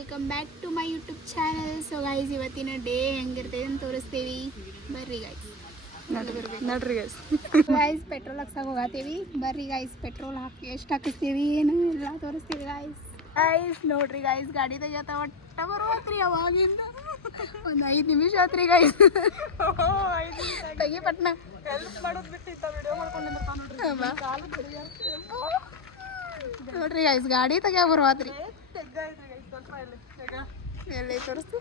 Welcome back to my YouTube channel. So guys, ಇವತ್ತಿನ day ಹೆಂಗಿರ್ತೈತೆ ಅಂತ ತೋರಿಸ್ತೀವಿ. ಬರ್ರಿ ಗೈಸ್, ನೋಡ್ರಿ ಗೈಸ್. ಗೈಸ್ ಪೆಟ್ರೋಲ್ ಹಾಕ್ಸಾಗ ಹೋಗತ್ತೀವಿ. ಬರ್ರಿ ಗೈಸ್, ಪೆಟ್ರೋಲ್ ಹಾಕಿ ಎಷ್ಟು ಹಾಕಿಸ್ತೀವಿ ಏನು ಎಲ್ಲ ತೋರಿಸ್ತೀವಿ ಗೈಸ್. ಗೈಸ್ ನೋಡ್ರಿ ಗೈಸ್, ಗಾಡಿ ತೆಗಿಯತ್ತ ಒಟ್ಟ ಬರುವತ್ರಿ ಅವಾಗಿಂದ ಒಂದು 5 ನಿಮಿಷ ಆತ್ರಿ ಗೈಸ್. ತೆಗಿ ಪಟ್ನ ಹೆಲ್ಪ್ ಮಾಡೋದು ಬಿಟ್ಟಿತ್ತ ವಿಡಿಯೋ ನೋಡ್ರಿ ಗೈಸ್, ಗಾಡಿ ತೆಗಿಯ ಬರುವತ್ರಿ. ಎಲ್ಲಿ ತೋರಿಸ್ತು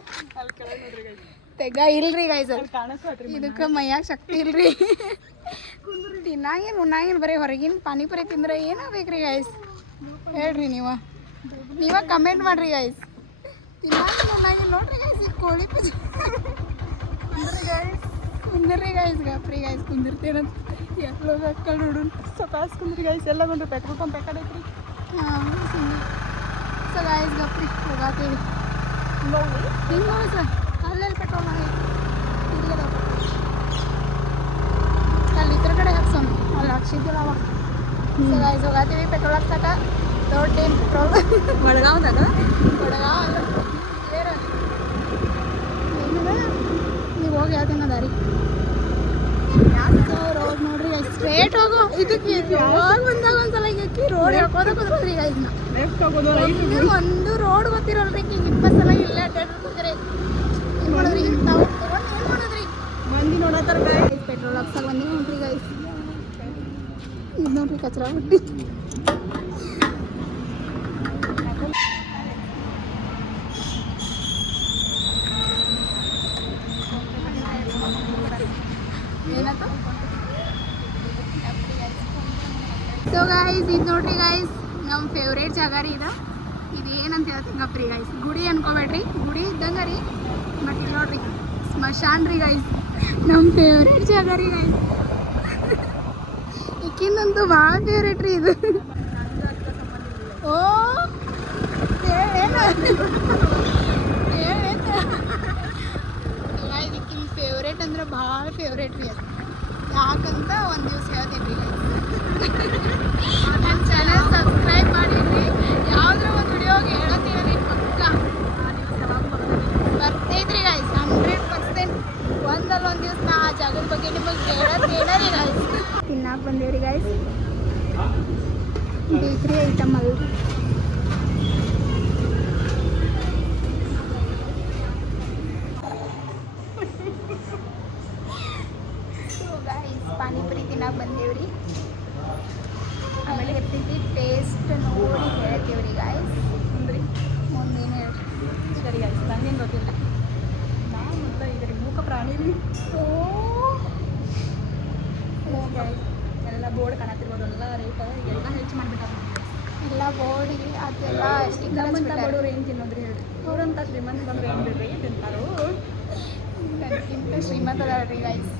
ತೆಗ ಇಲ್ರಿ ಗೈಸ್, ಇದಕ್ಕೆ ಮೈಯಾಗ ಶಕ್ತಿ ಇಲ್ರಿ. ತಿನ್ನಾಗಿನ ಉಣ್ಣಾಗಿನ ಬರೀ ಹೊರಗಿನ ಪಾನಿಪುರಿ ತಿಂದ್ರೆ ಏನಾಗಬೇಕ್ರಿ ಗೈಸ್ ಹೇಳ್ರಿ ನೀವ ಕಮೆಂಟ್ ಮಾಡ್ರಿ ಗೈಸ್. ತಿನ್ನಾಗಿನ ಉಣ್ಣಾಗಿನ ನೋಡ್ರಿ ಗೈಸ್, ಈ ಕೋಳಿ ಪೂಜೆ ಕುಂದ್ರಿ ಗೈಸ್, ಗಪ್ರಿ ಗೈಸ್ ಕುಂದಿರ್ತೇನಂತ ಎಲ್ಲೋ ಅಕ್ಕಳ ನೋಡೋಣ. ಸಕಾಸ್ ಕುಂದ್ರಿ ಗೈಸ್, ಎಲ್ಲ ಬಂದು ಪೆಟ್ರೋಲ್ ಪಂಪ್ ಯಾಕಡೆ ಐತ್ರಿ. ಹಾಂ ಸೊ ಗೈಸ್ ಗಪ್ರಿ ಹೋಗತ್ತೀವಿ. ಹಿಂಗೆ ಹೋಗಿ ಸರ್, ಅಲ್ಲೆಲ್ಲಿ ಪೆಟ್ರೋಲ್ ಇಲ್ಲದ ಅಲ್ಲಿ ಇತರ ಕಡೆ ಹಾಕ್ಸೋಣ, ಅಲ್ಲಿ ಹಾಕ್ಸಿದ್ದಿಲ್ಲ ಅವಾಗ. ಸೊ ಗೈಸ್ ಹೋಗತ್ತೀವಿ ಪೆಟ್ರೋಲ್ ಹಾಕ್ಸಕ. ದೊಡ್ಡ ಏನು ಪೆಟ್ರೋಲ್ ಮಡ್ಗಾವ್ದಾಗ ಕೊಡಗಾವ್ ಅಲ್ಲ ಬೇರೆ ಏನಿದೆ, ನೀವು ಹೋಗಿ ಯಾವ್ದೇನ ದಾರಿ ರೋಡ್ ನೋಡ್ರಿ ಗೈಸ್, ಸ್ಟ್ರೇಟ್ ಹೋಗು. ಇದಕ್ಕೆ ಯಾವಾಗ ಬಂದಾಗ ಒಂದ್ಸಲ ಈಕಿ ರೋಡ್ ಹಾಕೋದಕ್ಕೆ ಹೋದ್ರಿ ಗೈಸ್ನ. ಒಂದು ರೋಡ್ ಗೊತ್ತಿರೋಲ್ರಿ ಈಗ 20 ಸಲ ಇಲ್ಲೇ ಅಡ್ಡಾಡ್ರಿ. ಏನು ಮಾಡೋದ್ರಿ ಇಂಥವು ಏನು ಮಾಡೋದ್ರಿ ಮಂದಿ ನೋಡತ್ತಾರ ಗೈಸ್. ಪೆಟ್ರೋಲ್ ಹಾಕ್ಸಾಗ ಬಂದಿ ನೋಡ್ರಿ ಗೈಸ್, ಇದು ನೋಡ್ರಿ ಕಚ್ರ ಬಿಟ್ಟು. ಏನಾಯ್ತು ಸೊ ಗೈಸ್, ಇದು ನೋಡ್ರಿ ಗೈಸ್ ನಮ್ಮ ಫೇವ್ರೇಟ್ ಜಾಗ ರೀ ಇದು. ಇದು ಏನಂತ ಹೇಳ್ತೀನಿ ಗಪ್ರಿ ಗೈಸ್, ಗುಡಿ ಅನ್ಕೋಬೇಡ್ರಿ, ಗುಡಿ ಇದ್ದಂಗೆ ರೀ ಬಟ್ ಇಲ್ಲಿ ನೋಡ್ರಿ ಸ್ಮಶಾನ್ ರೀ ಗೈಸ್, ನಮ್ಮ ಫೇವ್ರೇಟ್ ಜಾಗ ರೀ ಗೈಸ್. ಈಕಿಂದಂತೂ ಭಾಳ ಫೇವ್ರೇಟ್ ರೀ ಇದು. ಓ ಹೇಳೇನು ಗೈಸ್, ಈಕಿನ ಫೇವ್ರೇಟ್ ಅಂದ್ರೆ ಭಾಳ ಫೇವ್ರೇಟ್ ರೀ ಅದು. ಯಾಕಂತ ಒಂದು ದಿವಸ ಹೇಳ್ತೀನಿ ರೀ ಗೈಸ್, ನನ್ನ ಚಾನಲ್ ಸಬ್ಸ್ಕ್ರೈಬ್ ಮಾಡಿರಿ. ಯಾವುದ್ರ ಒಂದು ವಿಡಿಯೋಗೆ ಹೇಳತ್ತೀರಿ ಪಕ್ಕ ಬರ್ತೈತ್ರಿ ಗೈಸ್, 100%. ಒಂದಲ್ಲ ಒಂದು ದಿವಸ ನಾ ಆ ಜಾಗದ ಬಗ್ಗೆ ನಿಮಗೆ ಹೇಳತ್ತೇನ ರೀ ಗೈಸ್. ತಿನ್ನಾಕ ಬಂದೇವ್ರಿ ಗೈಸ್, ಬೇಕ್ರಿ ಐಟಮ್ ಅಲ್ಲ. ಪಾನಿಪುರಿ ತಿನ್ನಾಕ ಬಂದೇವ್ರಿ. ಆಮೇಲೆ ಇರ್ತೈತಿ ಟೇಸ್ಟ್ ನೋಡಿ ಹೇಳ್ತೀವ್ರಿ ಗಾಯ್ಸ್. ಮುಂದೇನು ಹೇಳ್ರಿ. ಸರಿ ಗೈಸ್, ನಂಗೇನು ಗೊತ್ತಿಲ್ಲ, ನಾನು ಮೊದಲ ಇದ್ರಿ ಮೂಕ ಪ್ರಾಣಿ ರೀ. ಗೈಸ್ ಎಲ್ಲ ಬೋರ್ಡ್ ಕಾಣತ್ತಿರ್ಬೋದು, ಎಲ್ಲ ರೇಟ್ ಎಲ್ಲ ಹೆಚ್ಚು ಮಾಡಿಬಿಟ್ಟಾರ. ಎಲ್ಲ ಬೋರ್ಡಿಗೆ ಅದೆಲ್ಲ ನಮ್ಮಂತ ಬಡವ್ರು ಏನು ತಿನ್ನೋದ್ರಿ ಹೇಳ್ರಿ. ಅವ್ರಂತ ಶ್ರೀಮಂತ ಬಂದ್ರೆ ಏನು ಬಿಡ್ರಿ ತಿಂತಾರೋ. ನನಗಿಂತ ಶ್ರೀಮಂತ ಅದಾಳ್ರಿ ಗೈಸ್.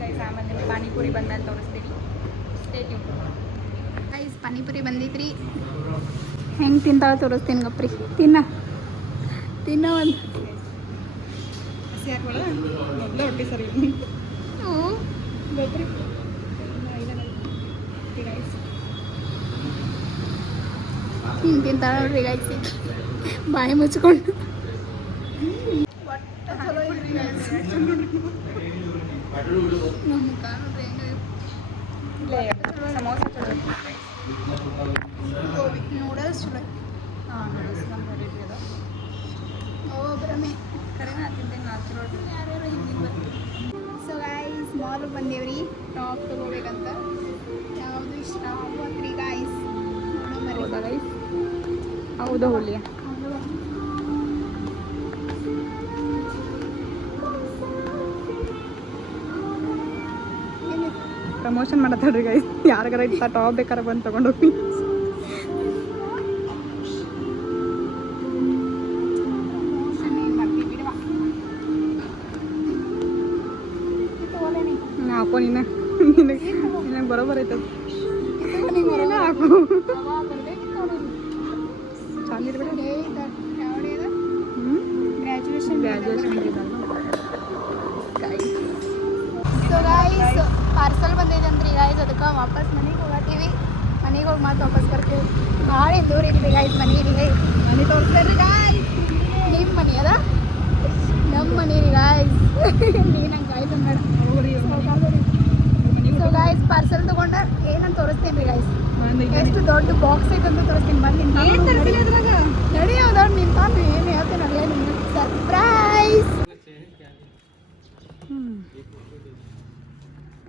ಗೈಸ್ ಆಮೇಲೆ ಪಾನಿಪುರಿ ಬಂದ್ಮೇಲೆ ತೋರಿಸ್ತೀವಿ. Stay tune. ಗೈಸ್ ಪಾನಿಪುರಿ ಬಂದಿದ್ರಿ, ಹೆಂಗೆ ತಿಂತಾವ ತೋರಿಸ್ತೀನಿ ಗಪ್ರಿ. ತಿನ್ನ ಒಂದು ಹಸಿ ಹಾಕೋಳ ಮೊದಲೇ ಹೊಟ್ಟೆ ಸರಿ ಗೊತ್ತ್ರಿ. ಹಿಂಗೆ ತಿಂತಾಳ ನೋಡ್ರಿ ಗೈಸ್, ಬಾಯಿ ಮುಚ್ಕೊಂಡು. ನಮ್ಮ ಮುಖ ನೋಡ್ರಿ ಹೆಂಗೆ. ಸಮೋಸ ಚಲೋ ಗೋಬಿ ನೂಡಲ್ಸ್ ಚಲೋ. ಹಾಂ ನೂಡಲ್ಸ್ ನಮ್ಮ ಫೇವ್ರೇಟ್ ಅದು. ಓ ಭ್ರಮೆ ಕರೆನ ತಿಂತೇನೆ ನಾನು ಚಲೋ. ಯಾರ್ಯಾರು ಹಿಂದಿನ ಬರ್ತೀವಿ. ಸೊ ಗೈಸ್ ಮಾಲ್ಗೆ ಬಂದೇವ್ರಿ ಟಾಪ್ ತೊಗೋಬೇಕಂತ. ಯಾವುದು ಇಷ್ಟ ಆಗೋತ್ರಿ ಗೈಸ್, ಹೌದಾ ಗೈಸ್? ಹೌದಾ ಹೋಲಿಯ ಪ್ರಮೋಷನ್ ಮಾಡತ್ತಾಳ್ರಿ ಗೈಸ್. ಯಾರಿಗಾರ ಇಂಥ ಟಾಪ್ ಬೇಕಾರೆ ಬಂದು ತೊಗೊಂಡೋಗಿ. ಹಾಕೋ ನಿನಗೆ ಬರೋಬರ್ ಐತದ. ಹಾಕು ಚಂದ ಇರ್ಬೇಡ. ಗ್ರ್ಯಾಜುಯೇಷನ್ ಸೊ ಗೈಸ್ ಪಾರ್ಸಲ್ ಬಂದಿದೆ ಅಂದ್ರಿ ಗೈಸ್, ಅದಕ್ಕೆ ವಾಪಸ್ ಮನೆಗೆ ಹೋಗತ್ತೀವಿ. ಮನೆಗೆ ಹೋಗಿ ಮತ್ತೆ ವಾಪಸ್ ಬರ್ತೀವಿ. ಭಾಳ ದೂರ ಇದ್ರಿ ಗೈಸ್ ಮನೆಗೆ. ಮನೆ ತೋರಿಸ್ತಾರೆ ಗೈಸ್.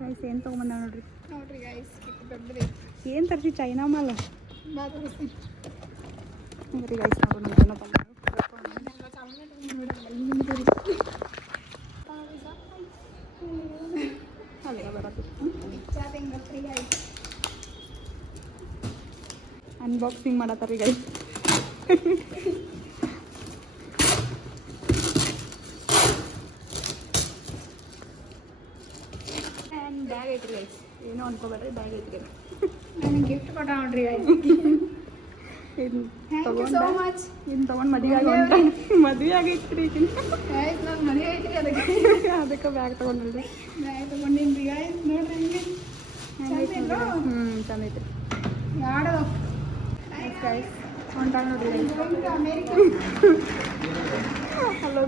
ಗೈಸ್ ಏನು ತೊಗೊಂಬಂದ ನೋಡ್ರಿ. ನೋಡ್ರಿ ಗೈಸ್ ದೊಡ್ಡದೇ ಏನು ತರಿಸಿ ಚೈನಾ ಮಾಲ್ ಬಾ ತೋರಿಸ್ತೀನಿ. ನೋಡ್ರಿ ಗೈಸ್ ನಾವು ನಮ್ಮನ್ನ ಅನ್ಬಾಕ್ಸಿಂಗ್ ಮಾಡತ್ತಾರ ಗೈಸ್. ಆ್ಯಂಡ್ ಬ್ಯಾಗ್ ಐತ್ರಿ ಗೈಸ್. ಏನೋ ಅನ್ಕೋಬೇಡ್ರಿ, ಬ್ಯಾಗ್ ಐತ್ರಿ. ನನಗೆ ಗಿಫ್ಟ್ ಕೊಟ್ಟ ನೋಡ್ರಿ guys. Thank you so much. ಇನ್ನು ತೊಗೊಂಡು ಮದುವೆ ಆಗೈತ್ರಿ ಈಗಿನ. ಗೈಸ್ ನನ್ನ ಮನೆ ಐತ್ರಿ ಅದಕ್ಕೆ ಬ್ಯಾಗ್ ತೊಗೊಂಡ್ರಿ. ಬ್ಯಾಗ್ ತೊಗೊಂಡಿನ್ರಿ ಗೈಸ್. ನೋಡ್ರಿ ಹಂಗೆ ಚಂದ ಐತ್ರಿ. ಯಾರು ಗೈಸ್ ಹೊಂಟ ನೋಡ್ರಿ. ಅಮೇರಿಕಾ ಹಲೋ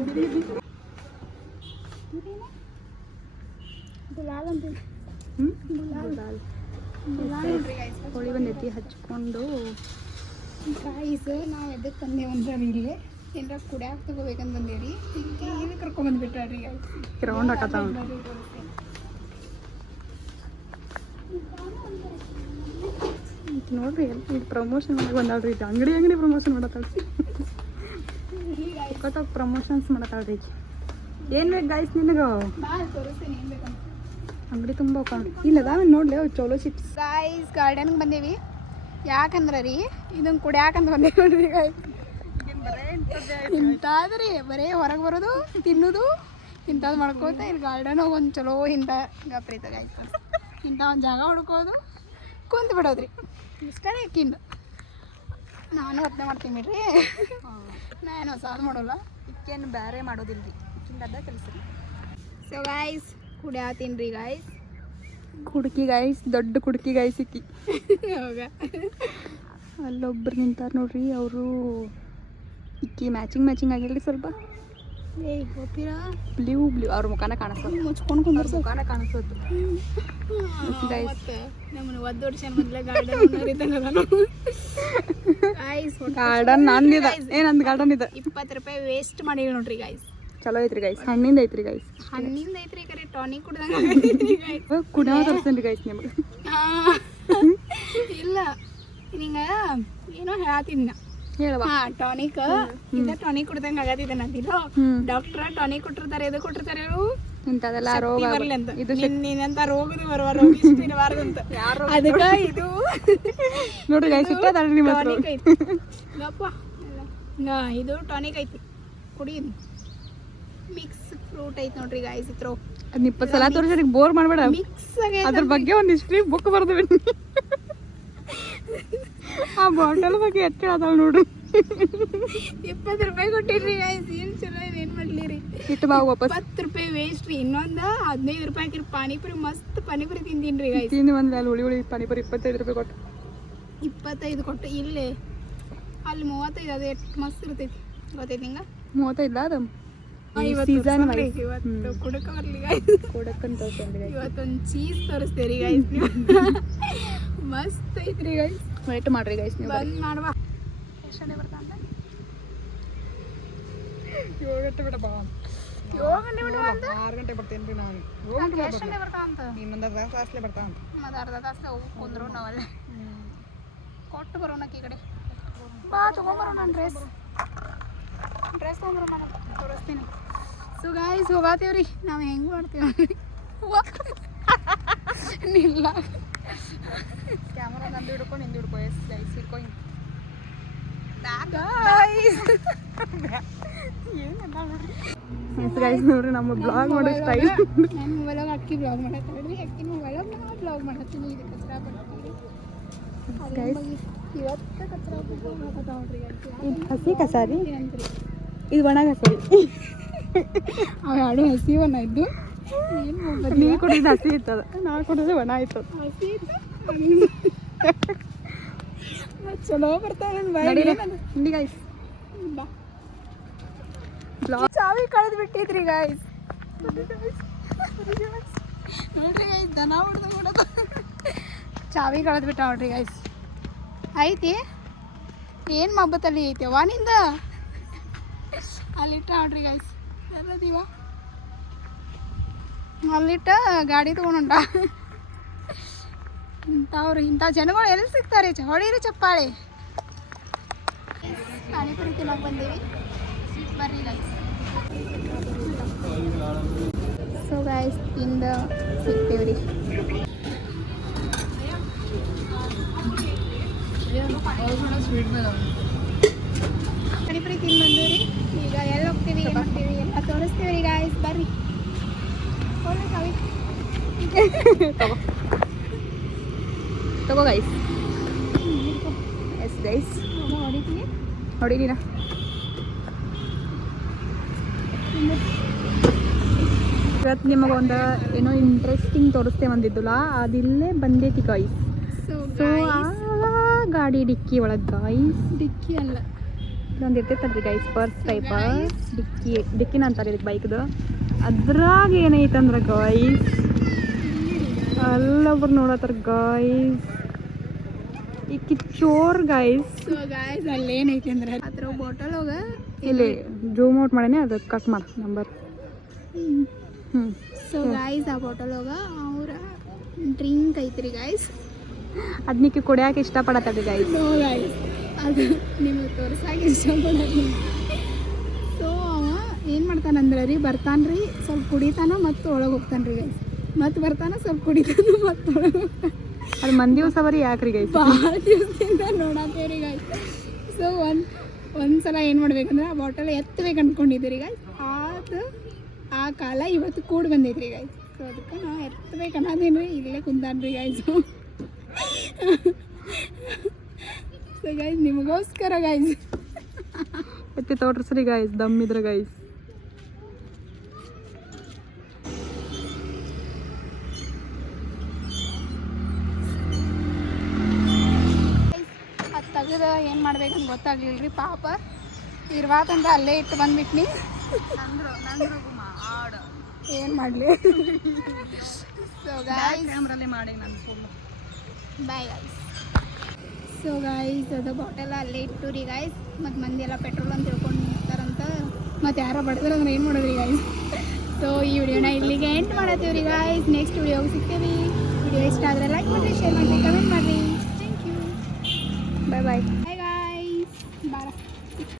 ಗುಲಾಲ್ ಅಂತ ಹೋಳಿ ಬಂದೈತಿ ಹಚ್ಕೊಂಡು. ಗೈಸ್ ನಾವು ಎದಕ್ಕೆ ತಂದೇವು ಅಂದ್ರೆ ಇಲ್ಲಿ ಏನಾರ ಕುಡಿಯಾಕ ತಗೋಬೇಕಂತ ಬಂದೇವ್ರಿ. ಇಲ್ಲಿ ಕರ್ಕೊಂಬಂದ್ಬಿಟ್ರಿ ಗೈಸ್. ರೌಂಡ್ ಹಾಕತ್ತಾವ ನೋಡ್ರಿ. ಇದು ಪ್ರಮೋಷನ್ ಮಾಡಿ ಬಂದಾಳ್ರಿ. ಇದು ಅಂಗಡಿ ಪ್ರಮೋಷನ್ ಮಾಡತ್ತಾಳ್ರಿ. ಕೊಟ್ಟಾಗ ಪ್ರಮೋಷನ್ಸ್ ಮಾಡತ್ತಾಳ್ರಿ. ಏನು ಬೇಕು ಗೈಸ್ ನಿನಗೆ? ತೋರಿಸ್ತೀನಿ ಏನು ಬೇಕಂತ. ಅಂಗಡಿ ತುಂಬ ಇಲ್ಲದ ನೋಡ್ಲಿ ಅವು ಚೋಲೋ ಚಿಪ್ಸ್. ಗೈಸ್ ಗಾರ್ಡನ್ಗೆ ಬಂದೇವಿ. ಯಾಕಂದ್ರೆ ರೀ ಇದನ್ನು ಕುಡಿಯಾಕಂತ ಬಂದೇವಿ ನೋಡ್ರಿ ಗೈಸ್. ಇಂಥದ್ರಿ ಬರೀ ಹೊರಗೆ ಬರೋದು ತಿನ್ನೋದು ಇಂಥದ್ದು ಮಾಡ್ಕೋತ ಇಲ್ಲಿ ಗಾರ್ಡನ್ ಹೋಗಿ ಒಂದು ಚಲೋ ಇಂಥ ಗಪ್ರೀತ ಗೈಸ್. ಇಂಥ ಒಂದು ಜಾಗ ಹುಡ್ಕೋದು ಕುಂತು ಬಿಡೋದ್ರಿ. ಇಷ್ಟೇ ಕಿಂದು ನಾನು ಅದನ್ನ ಮಾಡ್ತೀನಿ ಬಿಡ್ರಿ. ನಾನು ಹೊಸಾದು ಮಾಡೋಲ್ಲ. ಇಕ್ಕೇನು ಬೇರೆ ಮಾಡೋದಿಲ್ಲ ರೀ. ಇಕ್ಕಿಂದ ಅದ ಕೆಲಸ ರೀ. ಸೊ ಗೈಸ್ ಕುಡಿಯಾತೀನಿ ರೀ ಗೈಸ್. ಕುಡ್ಕಿ ಗೈಸ್, ದೊಡ್ಡ ಕುಡ್ಕಿ ಗೈಸ್ ಇಕ್ಕಿ. ಹೋಗ ಅಲ್ಲೊಬ್ರು ನಿಂತಾರ ನೋಡ್ರಿ. ಅವರು ಇಕ್ಕಿ ಮ್ಯಾಚಿಂಗ್ ಆಗಿಲ್ರಿ ಸ್ವಲ್ಪ. ಏಯ್ ಹೋಗ್ತೀರಾ? ಬ್ಲೂ ಅವ್ರ ಮುಖಾನ ಕಾಣಿಸ್ತದೆ. ಮುಚ್ಕೊಂಡು ಕುಂದ್ರ ಮುಖಾನ ಕಾಣಿಸ್ತದೆ ಗೈಸ್. ನಮ್ಮನ್ನು ಒಂದು ವರ್ಷ ಮೊದಲೇ ಗಾರ್ಡನ್ ನಂದಿದ. ಏನಂದ್ ಗಾರ್ಡನ್ ಇದೆ. 20 ರೂಪಾಯಿ ವೇಸ್ಟ್ ಮಾಡಿಲ್ಲ ನೋಡ್ರಿ ಗೈಸ್. ಚಲೋ ಐತ್ರಿ ಗೈಸ್. ಹಣ್ಣಿಂದ ಐತ್ರಿ ಗೈಸ್. ಹಣ್ಣಿಂದ ಐತ್ರಿ ಕರೆ ಟಾನಿಕ್ ಕುಡ್ದಂಗ ಕುಡಿಯೋ ತರಿಸ್ತೇನೆ ರೀ ಗೈಸ್ ನಿಮಗೆ. ಇಲ್ಲ ನಿಂಗ ಏನೋ ಹೇಳತ್ತೀನಿ ನಾ. ಹೇಳವಾ? ಟಾನಿಕ್ ಇಂದ ಟಾನಿಕ್ ಕುಡ್ದಂಗ ಆಗತ್ತಿದೆ ನಂದಿಲ್ಲ. ಡಾಕ್ಟರ್ ಟಾನಿಕ್ ಕೊಟ್ಟಿರ್ತಾರೆ. ಎದು ಕೊಟ್ಟಿರ್ತಾರೆ ಅವರು? ಇಂಥದೆಲ್ಲ ರೋಗ ಬರ್ಲಿ ಅಂತ. ಇದು ನಿನ್ನಂತ ರೋಗದ ಬರುವ ರೋಗ ಇರಬಾರ್ದಂತ. ಅದಕ್ಕೆ ಇದು ನೋಡ್ರಿ ಗೈಸ್ ಇಟ್ಟದಾಳ್ರಿ ನಿಮ್ಮ ಹತ್ರ. ಟಾನಿಕ್ ಐತಿ ಗಪ್ಪ. ಇದು ಟಾನಿಕ್ ಐತಿ ಕುಡಿಯಿದ್. ಮಿಕ್ಸ್ ಫ್ರೂಟ್ ಐತಿ ನೋಡ್ರಿ ಗೈಸ್. ಇತ್ರ ಅದನ್ನ 20 ಸಲ ತೋರಿಸಿ ಬೋರ್ ಮಾಡಬೇಡ. ಮಿಕ್ಸ್ ಅದ್ರ ಬಗ್ಗೆ ಒಂದು ಹಿಸ್ಟ್ರಿ ಬುಕ್ ಬರ್ದು ಬಿಡಿ. ಆ ಬಾಟಲ್ ಬಗ್ಗೆ ಎಟ್ಟು ಅದಾವ ನೋಡ್ರಿ. 20 ರೂಪಾಯಿ ಕೊಟ್ಟಿರಿ ಗೈಸ್. ಏನು ಚಲೋ ಇದೆ. ಏನು ಮಾಡ್ಲಿ ರೀ. ಇಟ್ಟು ಬಾ ವಾಪಸ್. 10 ರೂಪಾಯಿ ವೇಸ್ಟ್ ರೀ. ಇನ್ನೊಂದು 15 ರೂಪಾಯಿ ಹಾಕಿರಿ ಪಾನಿಪುರಿ. ಮಸ್ತ್ ಪಾನಿಪುರಿ ತಿಂತೀನಿ ರೀ ಗೈಸ್. ತಿಂದು ಒಂದು ಅಲ್ಲಿ ಹುಳಿ ಪಾನಿಪುರಿ 25 ರೂಪಾಯಿ ಕೊಟ್ಟು. 25 ಕೊಟ್ಟು ಇಲ್ಲಿ ಅಲ್ಲಿ 35. ಅದು ಎಷ್ಟು ಮಸ್ತ್ ಇರ್ತೈತಿ ಗೊತ್ತೈತಿ ನಿಂಗೆ? 35 ಅದು ಸೀಸನ್ ಇವತ್ತು ಕುಡಕ ಬರ್ಲಿ ಗೈಸ್. ಕೊಡಕ್ಕಂತ ಇವತ್ತೊಂದು ಚೀಸ್ ತೋರಿಸ್ತೇರಿ ಗೈಸ್. ನೀವು ಮಸ್ತ್ ಐತ್ರಿ ಗೈಸ್. ವೇಟ್ ಮಾಡ್ರಿ ಗೈಸ್ ನೀವು. ಬಂದ್ ಮಾಡುವ. ಎಷ್ಟು ಗಂಟೆ ಬರ್ತಾ ಅಂತ? 7 ಗಂಟೆ ಬಿಡ ಬಾ. 7 ಗಂಟೆ ಬಿಡುವ ಅಂತ? 6 ಗಂಟೆ ಬರ್ತೇನೆ ರೀ ನಾನು. ಎಷ್ಟು ಗಂಟೆ ಬರ್ತಾ ಅಂತ? ಇನ್ನೊಂದು ಅರ್ಧ ತಾಸಲೆ ಬರ್ತಾ ಅಂತ. ಮತ್ತು ಅರ್ಧ ತಾಸು ಹೋಗಿ ಕುಂದ್ರು ನಾವಲ್ಲೇ ಕೊಟ್ಟು ಬರೋಣ ಈ ಕಡೆ. ಬಾ ತೊಗೊಂಬರೋಣ ನಾನು ಡ್ರೆಸ್ ತೊಗೊಂಬರೋ ನಾನು ತೋರಿಸ್ತೀನಿ. ಸೊ ಗಾಯ್ಸ್ ಹೋಗಾತೀವ್ರಿ. ನಾವು ಹೆಂಗೆ ಮಾಡ್ತೀವಿ ಇಲ್ಲ ಕ್ಯಾಮರಾ ನಂದು ಹಿಡ್ಕೊಂಡು ಹಿಂದೆ ಹಿಡ್ಕೊ. ಎಸ್ ಗೈಸ್ ಹಿಡ್ಕೊ. ಎಸ್ ಗೈಸ್ ನೋಡ್ರಿ ನಮ್ಮ ಬ್ಲಾಗ್ ಮಾಡೋ ಸ್ಟೈಲ್. ನನ್ನ ಮೊಬೈಲಾಗ ಅಕ್ಕಿ ಬ್ಲಾಗ್ ಮಾಡತ್ತೀವಿ. ಅಕ್ಕಿ ಮೊಬೈಲಾಗ ನಾವು ಬ್ಲಾಗ್ ಮಾಡತ್ತೀನಿ. ಇದು ಕಚ್ರಾ ಬರ್ತೀವಿ ಇವತ್ತು ಕಚ್ರಾ ನೋಡ್ರಿ. ಇದು ಹಸಿ ಕಸಾರಿ, ಇದು ಒಣ ಕಸಾರಿ. ಅವು ಎರಡು ಹಸಿವನ್ನ ಇದ್ದು ನೀ ಕುಡಿದ ಹಸಿ ಇರ್ತದ, ನಾ ಕುಡಿದ್ರೆ ಒಣ ಆಯ್ತದ. ಹಸಿ ಚಲೋ ಬರ್ತಾವ ಗೈಸ್. ಚಾವಿ ಕಳೆದು ಬಿಟ್ಟಿದ್ರಿ ಗಾಯ್ಸ್. ನೋಡ್ರಿ ಗೈಸ್ ದನ ಹೊಡೆದು ಬಿಡೋದು. ಚಾವಿ ಕಳೆದು ಬಿಟ್ಟ ನೋಡ್ರಿ ಗೈಸ್. ಐತಿ ಏನು ಮಬ್ಬತ್ತಲ್ಲಿ ಐತಿ ಅವ್ವ ನಿಂದ. ಅಲ್ಲಿಟ್ಟ ನೋಡ್ರಿ ಗೈಸ್. ಎಲ್ಲದೀವ ಅಲ್ಲಿಟ್ಟ ಗಾಡಿ ತೊಗೊಂಡ ಇಂಥ ಜನಗಳು ಎಲ್ಲಿ ಸಿಗ್ತಾರೆ ಹೊಡೀರಿ ಚಪ್ಪಾಳೆ. ಪಾನಿಪುರಿ ತಿನ್ನೋಕೆ ಬಂದೀವಿ, ಬರ್ರಿ ಗೈಸ್. ಸೊ ಗೈಸ್ ತಿಂದ ಸಿಗ್ತೇವೆ ರೀ. ಪಾನಿಪುರಿ ತಿಂದು ಬಂದೀವಿ. ಈಗ ಎಲ್ಲಿ ಹೋಗ್ತೀವಿ ಏನು ಮಾಡ್ತೀವಿ ಎಲ್ಲ ತೋರಿಸ್ತೀವಿ ರೀ ಗೈಸ್, ಬರ್ರಿ. ತಗೋ ಗೈಸ್. ಎಸ್ ಗೈಸ್, ಹೊಡಿತೀವಿ. ಹೊಡಿಲಿನ ಇವತ್ತು ನಿಮಗೊಂದು ಏನೋ ಇಂಟ್ರೆಸ್ಟಿಂಗ್ ತೋರಿಸ್ತೇವೆ ಅಂದಿದ್ದುಲ್ಲ, ಅದಿಲ್ಲೇ ಬಂದೈತಿ ಗೈಸ್. ಸೊ ಗಾಡಿ ಡಿಕ್ಕಿ ಒಳಗೆ ಗೈಸ್, ಡಿಕ್ಕಿ ಅಲ್ಲ ಇದೊಂದು ಇರ್ತೈತಲ್ರಿ ಗೈಸ್, ಪರ್ಸ್ ಟೈಪ್ ಡಿಕ್ಕಿನ ಅಂತಾರೆ ಇದಕ್ಕೆ ಬೈಕ್ದು. ಅದ್ರಾಗ ಏನೈತಂದ್ರೆ ಗೈಸ್ ಅಲ್ಲೊಬ್ರು ನೋಡತ್ತಾರ ಗೈಸ್, ಈ ಕಿಚ್ಚೋರ್ ಗೈಸ್. ಸೊ ಗಾಯ್ಸ್ ಅಲ್ಲಿ ಏನೈತಿ ಅಂದ್ರೆ ಅದ್ರ ಬಾಟಲ್ ಹೋಗ ಇಲ್ಲಿ ಜೂಮ್ ಔಟ್ ಮಾಡೇನೆ, ಅದು ಕಟ್ ಮಾಡ ನಂಬರ್. ಸೊ ಗಾಯ್ಸ್ ಆ ಬಾಟಲ್ ಹೋಗ ಅವ್ರ ಡ್ರಿಂಕ್ ಐತ್ರಿ ಗಾಯ್ಸ್, ಅದಕ್ಕೆ ಕುಡಿಯಾಕೆ ಇಷ್ಟಪಡತ್ತದ ಗೈಸ್. ನೋ ಗಾಯ್ಸ್, ಅದು ನಿಮಗೆ ತೋರ್ಸಾಕೆ ಇಷ್ಟಪಡೋದು. ಸೊ ಅವ ಏನು ಮಾಡ್ತಾನಂದ್ರೆ ರೀ, ಬರ್ತಾನೆ ಸ್ವಲ್ಪ ಕುಡಿತಾನ ಮತ್ತು ಒಳಗೆ ಹೋಗ್ತಾನೆ ರೀ ಗೈಸ್, ಮತ್ತು ಬರ್ತಾನ ಸ್ವಲ್ಪ ಕುಡಿತಾನ ಮತ್ತು ಒಳಗೆ ಹೋಗ್ತಾನೆ. ಅದು ಮಂದಿ ದಿವಸ ಬರೀ ಯಾಕ್ರಿ ಗೈಸ್, ಭಾಳ ದಿವಸದಿಂದ ನೋಡತ್ತೇವ್ರಿ ಗಾಯ್ಸ್. ಸೊ ಒಂದ್ಸಲ ಏನು ಮಾಡ್ಬೇಕಂದ್ರೆ ಆ ಬಾಟಲ್ ಎತ್ತಬೇಕು ಅಂದ್ಕೊಂಡಿದ್ದೀರಿ ಗಾಯ್ಸ್, ಅದು ಆ ಕಾಲ ಇವತ್ತು ಕೂಡ ಬಂದೈತ್ರಿ ಗಾಯ್ಸ್. ಸೊ ಅದಕ್ಕೆ ನಾವು ಎತ್ತಬೇಕು ಅನ್ನೋದೇನು ಇಲ್ಲೇ ಕುಂತಾನ್ರಿ ಗಾಯ್ಸು. ಸೊ ಗೈಸ್ ನಿಮಗೋಸ್ಕರ ಗೈಸ್ ಎತ್ತಿ ತೋರ್ಸ್ರಿ ಗೈಸ್, ದಮ್ಮಿದ್ರ ಗೈಸ್. ಅದು ತೆಗೆದು ಏನು ಮಾಡ್ಬೇಕಂತ ಗೊತ್ತಾಗ್ಲಿಲ್ಲ ರೀ ಪಾಪ. ಇರ್ವಾತಂದ್ರೆ ಅಲ್ಲೇ ಇಟ್ಟು ಬಂದ್ಬಿಟ್ನಿ. ಏನು ಮಾಡಲಿ. ಸೊ ಗಾಯ್ಸ್ ಕ್ಯಾಮ್ರಲ್ಲೇ ಮಾಡಿ ನಾನು phone. Bye guys. So guys ಅದು ಬಾಟೆಲ್ಲ ಅಲ್ಲೇ ಇಟ್ಟು ರೀ ಗಾಯ್ಸ್, ಮತ್ತು ಮಂದಿ ಎಲ್ಲ ಪೆಟ್ರೋಲ್ ಅಂತ ತಿಳ್ಕೊಂಡು ನಿಂತಾರಂತ, ಮತ್ತು ಯಾರೋ ಬಡ್ತಾರೆ ಅಂದ್ರೆ ಏನು ಮಾಡೋದ್ರಿ ಗಾಯ್ಸ್. ಸೊ ಈ ವಿಡಿಯೋನ ಇಲ್ಲಿಗೆ ಎಂಡ್ ಮಾಡತ್ತೀವಿ ರೀ ಗಾಯ್ಸ್. ನೆಕ್ಸ್ಟ್ ವಿಡಿಯೋಗೆ ಸಿಗ್ತೇವೆ. ವಿಡಿಯೋ ಇಷ್ಟ ಆದರೆ ಲೈಕ್ ಮಾಡಿರಿ, ಶೇರ್ ಮಾಡಿರಿ, ಕಮೆಂಟ್ ಮಾಡಿರಿ. Thank you, bye bye.